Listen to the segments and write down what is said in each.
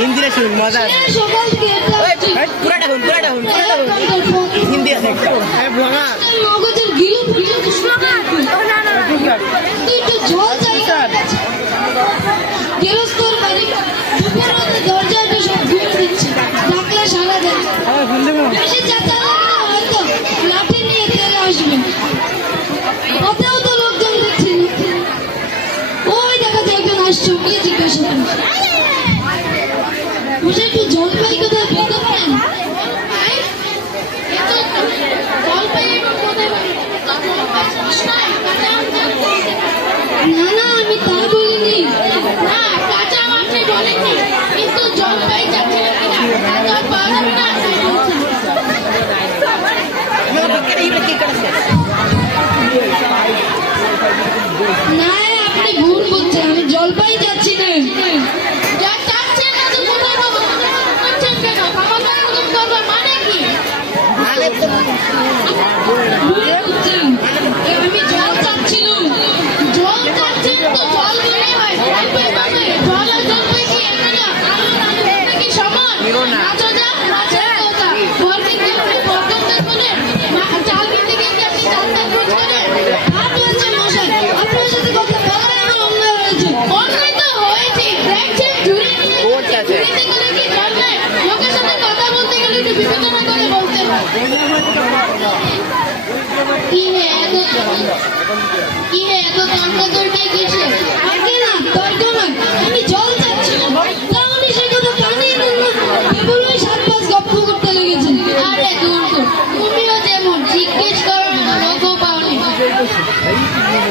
হিন্দিতে শুনুন মজা আছে। পুরাটা হুন হিন্দি আছে মগজের গিলু একটু জল চাই গেরস্তর বাড়ি দুপুর মধ্যে দরজাটা সব ঘুরে দিচ্ছে ডাকলে সারা দেয় বেশি চাচারা হয়তো লাঠি নিয়ে তেলে আসবে ওতেও তো লোকজন দেখছি না ওই দেখা যায় একজন আসছে গিয়ে জিজ্ঞাসা করছে বসে একটু জল পাই কোথায় পেতে পারেন না না আমি তা বলিনি না কাঁচা মাঠে বলিনি কিন্তু জল পাই যাচ্ছে না আপনি ভুল বলছেন আমি জলপাই যাচ্ছি না আমি জল চাচ্ছিলাম জল চাচ্ছেন তো জল দিলে হয় জল আর জল পাই কি সমান নাচো যা নাচের কথা বলতে কি আপনি বর্তন দেখবেন চাল কিনতে গিয়ে কি আপনি চালটা খোঁজ করেন হাত বলছেন মশাই আপনার সাথে কথা বলার আমার অন্যায় হয়েছে অন্যায় তো হয়েছে দেখছেন চুরি চুরিতে করে কি করবে লোকের সাথে কথা বলতে গেলে একটু বিবেচনা করে বলতে হয় কি হে এত তর্ক করবে কিসে আগে না তর্ক নয় আমি জল চাচ্ছিলাম তাহলে সে কথা কানে না কেবল ওই 7-5 গপ্প করতে লেগেছে আরে দূর তুমিও যেমন জিজ্ঞেস করো না লোকও পাওনি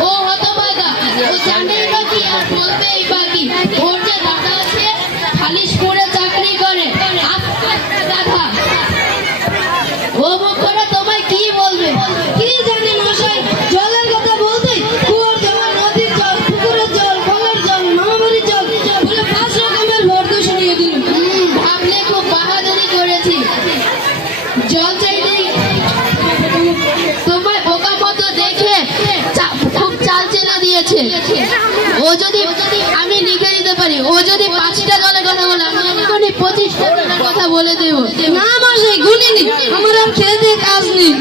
ও হতভাগা ও জানে না কি আর বলবেই বাকি ওর যে দাদা আছে খালিশ করে চাকরি করে দাদা ও মুখ করে তোমায় কি বলবে কি জানি মশাই জলের কথা বলতে কুয়োর জল নদীর জল পুকুরের জল কলের জল মামাবাড়ির জল বলে 5 রকমের বর্গ শুনিয়ে দিল ভাবলে খুব বাহাদুরি করেছি জল চাইলেই তোমায় বোকা মতো দেখে খুব চাল চেনা দিয়েছে ও যদি আমি লিখে দিতে পারি ও যদি 5টা জলের কথা বলে আমি এখনই 25টা জলের কথা বলে দেবো না মশাই গুনিনি আমার আর খেতে কাজ নেই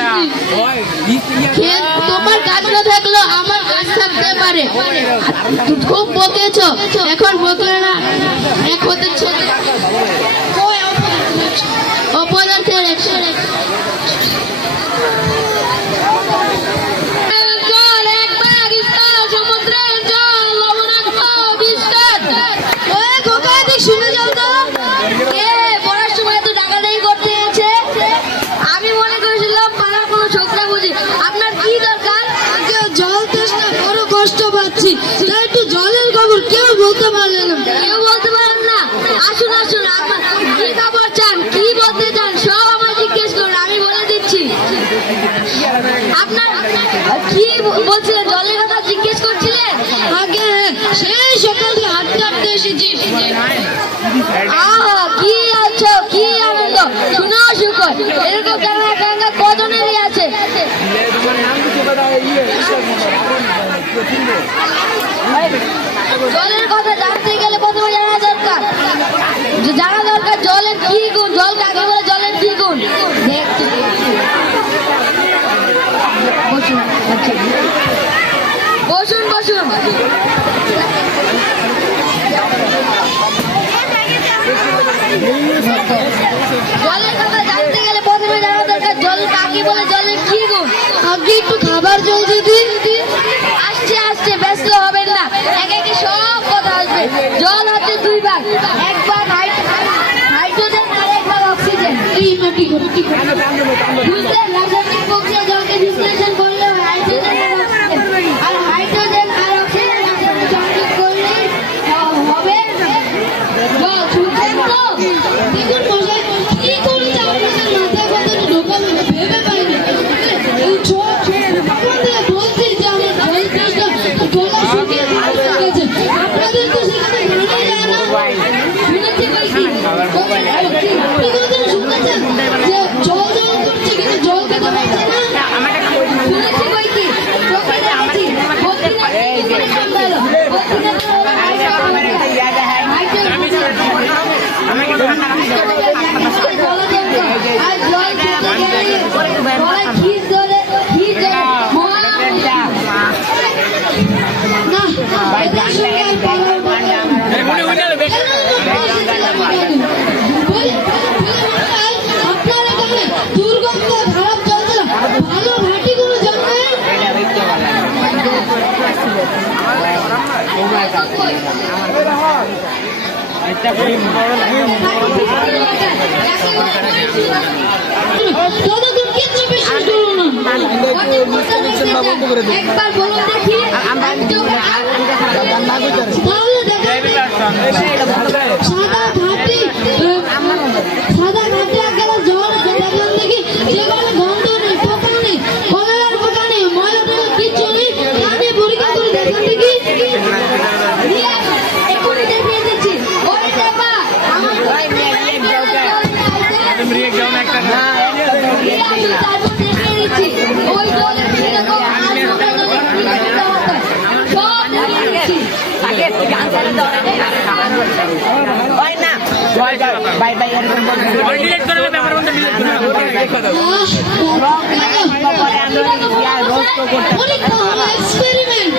তোমার কাজ না থাকলেও আমার কাজ থাকতে পারে খুব বকেছো এখন বকলে না এক হতে অপদার্থের শুনে যাও তো পড়ার সময় তো টাকাটাই করতে আছে আমি মনে করেছিলাম পাড়ার কোনো ছোকরা বুঝি আপনার কি দরকার জল তেষ্টা বড় কষ্ট পাচ্ছি তাই একটু জলের খবর কেউ বলতে পারলে না কেউ বলতে পারেন না আসুন আসুন আপনার কি খবর চান কি বলতে চান সব আমায় জিজ্ঞেস করুন আমি বলে দিচ্ছি আপনার কি বলছিলেন জলের কথা জিজ্ঞেস করছিলেন আগে সেই সকাল থেকে হাঁটতে হাঁটতে এসেছি আহা কি আছো কি আনন্দ শুনেও শুকর এরকম জায়গা কজনেরই আছে জলের কথা জানতে গেলে প্রথমে জানা দরকার জলের কি গুণ জল কাকে বলে জলের কি গুণ বসুন বসুন জলের কথা জানতে গেলে প্রথমে জানা দরকার জল কাকে বলে জলের কি গুণ আগে একটু খাবার জল দিদি আসছে আসছে ব্যস্ত হবেন না একে একে সব কথা আসবে জল হচ্ছে 2 ভাগ এক ভাগ হাইড্রোজেন আর এক ভাগ অক্সিজেন এই মাটি বুঝলেন রাসায়নিক প্রক্রিয়া জলকে বিশ্লেষণ করলে হাইড্রোজেন আর হাইড্রোজেন আর অক্সিজেন সংযোগ করলে হবে জল শুনছেন তো দেখুন মশাই কি করছে আপনাদের মাথায় কথাটা ঢোকানো ভেবে পাইনি এই ছোট আপনাদের বলছি যে আমার জল তেষ্টা গলা শুকিয়ে গেছে আপনাদের তো সেখানে মানা যায় না শুনেছি ভাই কি আপনি তো শুনেছেন যে জল জল করছে কিন্তু জল খেতে পারছে না শুনেছি ভাই কি চোখে দেখেছি বলছি না ততক্ষণ কিচ্ছু বিশ্বাস করো না। একবার বলুন দেখি তাহলে দেখেন সাদা ঘাটে এক গ্লাস জল দেখলাম দেখি যেখানে গন্ধ নেই, পোকা নেই, কলেরার পোকা নেই, ময়লা টয়লা কিচ্ছু নেই, কানে পরীক্ষা করে দেখলাম দেখি এক্ষুনি দেখিয়ে দিচ্ছি। ওই দেবা আমার তারপর দেখিয়ে দিচ্ছি ওই জলের কিরকম সব দেখিয়ে দিচ্ছি। পরীক্ষা হলো এক্সপেরিমেন্ট।